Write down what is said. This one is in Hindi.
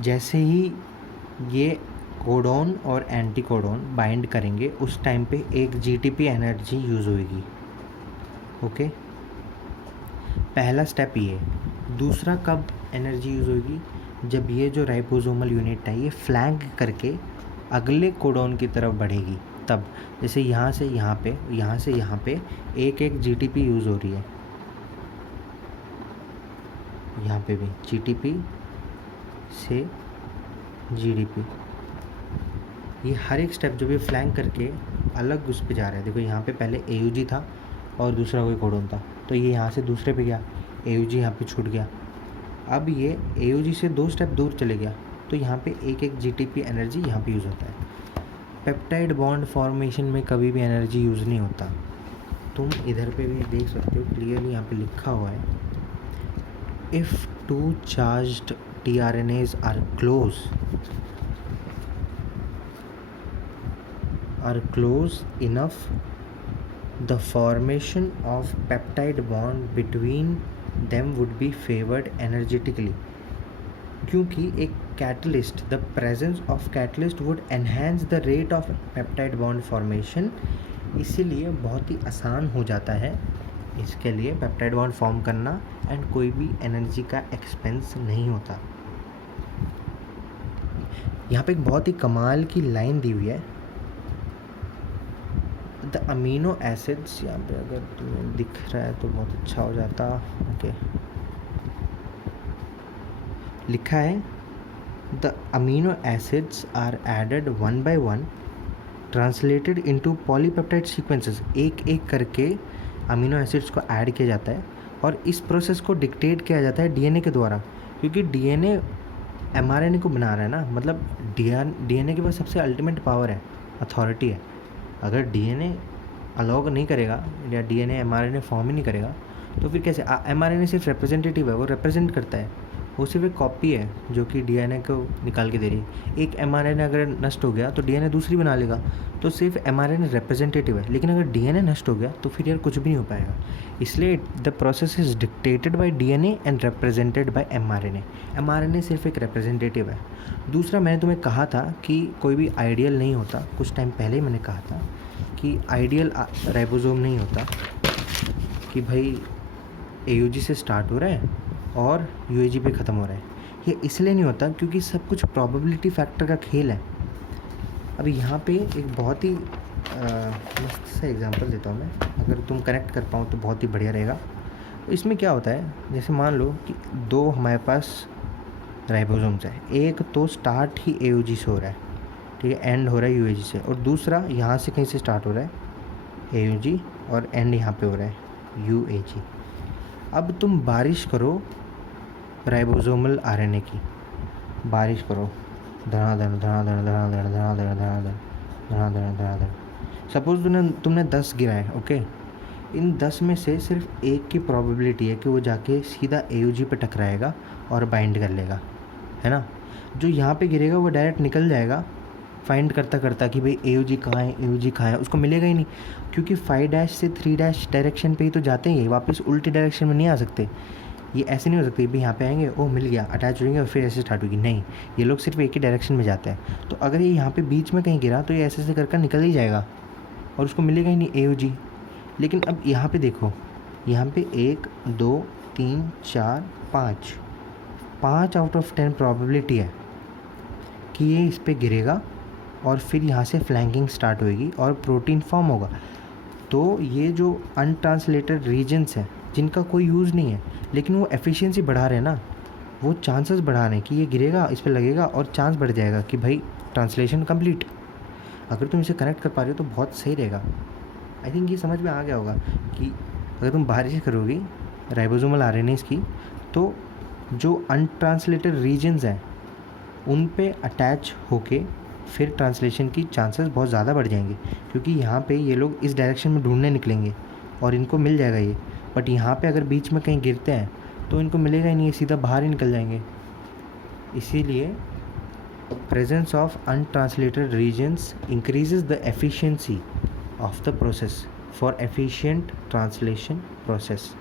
जैसे ही ये कोडॉन और एंटी कोडॉन बाइंड करेंगे उस टाइम पे एक जीटीपी एनर्जी यूज़ होगी। ओके, पहला स्टेप ये। दूसरा कब एनर्जी यूज़ होगी? जब ये जो राइबोसोमल यूनिट है ये फ्लैंक करके अगले कोडॉन की तरफ बढ़ेगी, तब जैसे यहाँ से यहाँ पे, यहाँ से यहाँ पे एक एक जीटीपी यूज़ हो रही है, यहाँ पे भी जीटीपी से जीडीपी, ये हर एक स्टेप जो ये फ्लैंक करके अलग उस पे जा रहा है। देखो यहाँ पे पहले एयूजी था और दूसरा कोई कोडॉन था, तो ये यहाँ से दूसरे पे गया, एयूजी यहाँ पे छूट गया। अब ये एयूजी से 2 स्टेप दूर चले गया, तो यहाँ पे एक एक जीटीपी एनर्जी यहाँ पे यूज़ होता है। पेप्टाइड बॉन्ड फॉर्मेशन में कभी भी एनर्जी यूज़ नहीं होता। तुम इधर पे भी देख सकते हो, क्लियरली यहाँ पे लिखा हुआ है, if 2 charged tRNAs are close enough, the formation of peptide bond between them would be favored energetically, क्योंकि एक catalyst, the presence of catalyst would enhance the rate of peptide bond formation, इसीलिए बहुत ही आसान हो जाता है इसके लिए पेप्टाइड बॉन्ड फॉर्म करना, एंड कोई भी एनर्जी का एक्सपेंस नहीं होता। यहाँ पे एक बहुत ही कमाल की लाइन दी हुई है, द अमीनो एसिड्स, यहाँ पे अगर तुम्हें दिख रहा है तो बहुत अच्छा हो जाता। ओके, लिखा है the amino acids are added 1 by 1 translated into polypeptide sequences. एक एक करके अमीनो एसिड्स को ऐड किया जाता है और इस प्रोसेस को डिक्टेट किया जाता है डीएनए के द्वारा, क्योंकि डीएनए एमआरएनए को बना रहा है ना, मतलब डीएनए के पास सबसे अल्टीमेट पावर है, अथॉरिटी है। अगर डीएनए अलाउ नहीं करेगा या डीएनए एमआरएनए फॉर्म ही नहीं करेगा तो फिर कैसे? एमआरएनए सिर्फ रिप्रेजेंटेटिव है, वो रिप्रेजेंट करता है, वो सिर्फ एक कॉपी है जो कि डीएनए को निकाल के दे रही है। एक एमआरएनए अगर नष्ट हो गया तो डीएनए दूसरी बना लेगा, तो सिर्फ एमआरएनए रिप्रेजेंटेटिव है। लेकिन अगर डीएनए नष्ट हो गया तो फिर यार कुछ भी नहीं हो पाएगा। इसलिए the process is dictated bye DNA and represented by mRNA. MRNA सिर्फ एक रिप्रेजेंटेटिव है। दूसरा, मैंने तुम्हें कहा था कि कोई भी आइडियल नहीं होता, कुछ टाइम पहले ही मैंने कहा था कि आइडियल राइबोसोम नहीं होता, कि भाई एयूजी से स्टार्ट हो रहा है और यूएजी पे ख़त्म हो रहा है। ये इसलिए नहीं होता क्योंकि सब कुछ प्रोबेबिलिटी फैक्टर का खेल है। अभी यहाँ पे एक बहुत ही मस्त सा एग्जांपल देता हूँ मैं, अगर तुम कनेक्ट कर पाओ तो बहुत ही बढ़िया रहेगा। तो इसमें क्या होता है, जैसे मान लो कि 2 हमारे पास राइबोसोम्स है, एक तो स्टार्ट ही एयूजी से हो रहा है, ठीक है, एंड हो रहा है यूएजी से, और दूसरा यहाँ से कहीं से स्टार्ट हो रहा है एयूजी और एंड यहाँ पे हो रहा है यूएजी। अब तुम बारिश करो राइबोसोमल आरएनए की, बारिश करो, धड़ाधड़ धड़ाधड़ धड़ाधड़ धड़ाधड़ धड़ाधड़ धड़ाधड़ धड़ाधड़। सपोज तुमने 10 गिराए, ओके, इन 10 में से सिर्फ एक की प्रोबेबिलिटी है कि वो जाके सीधा एयूजी पे टकराएगा और बाइंड कर लेगा, है ना। जो यहाँ पे गिरेगा वो डायरेक्ट निकल जाएगा फाइंड करता करता कि भाई एयूजी कहाँ है, एयूजी कहाँ है, उसको मिलेगा ही नहीं, क्योंकि 5' से 3' डायरेक्शन पे ही तो जाते हैं, वापस उल्टी डायरेक्शन में नहीं आ सकते। ये ऐसे नहीं हो सकते भी यहाँ पे आएंगे, ओ मिल गया, अटैच हो जाएंगे और फिर ऐसे स्टार्ट होगी, नहीं, ये लोग सिर्फ एक ही डायरेक्शन में जाते हैं। तो अगर ये यहाँ पे बीच में कहीं गिरा तो ये ऐसे ऐसे कर निकल ही जाएगा और उसको मिलेगा ही नहीं एयूजी। लेकिन अब यहाँ पे देखो, यहाँ पे 1 2 3 4 5 आउट ऑफ 10 प्रोबेबिलिटी है कि ये इस पर गिरेगा और फिर यहाँ से फ्लैंकिंग स्टार्ट होएगी और प्रोटीन फॉर्म होगा। तो ये जो अनट्रांसलेटेड रीजन्स हैं जिनका कोई यूज़ नहीं है लेकिन वो एफिशिएंसी बढ़ा रहे हैं ना, वो चांसेस बढ़ा रहे हैं कि ये गिरेगा, इस पर लगेगा और चांस बढ़ जाएगा कि भाई ट्रांसलेशन कंप्लीट। अगर तुम इसे कनेक्ट कर पा रहे हो तो बहुत सही रहेगा। आई थिंक ये समझ में आ गया होगा कि अगर तुम बारिश करोगी राइबोसोमल आरएनएस की तो जो अनट्रांसलेटेड रीजन्स हैं उन पे अटैच होके फिर ट्रांसलेशन की चांसेस बहुत ज़्यादा बढ़ जाएंगे, क्योंकि यहाँ पे ये लोग इस डायरेक्शन में ढूंढने निकलेंगे और इनको मिल जाएगा ये। बट यहाँ पे अगर बीच में कहीं गिरते हैं तो इनको मिलेगा ही नहीं, ये सीधा बाहर ही निकल जाएंगे। इसीलिए presence of untranslated regions increases the efficiency of the process for efficient translation process.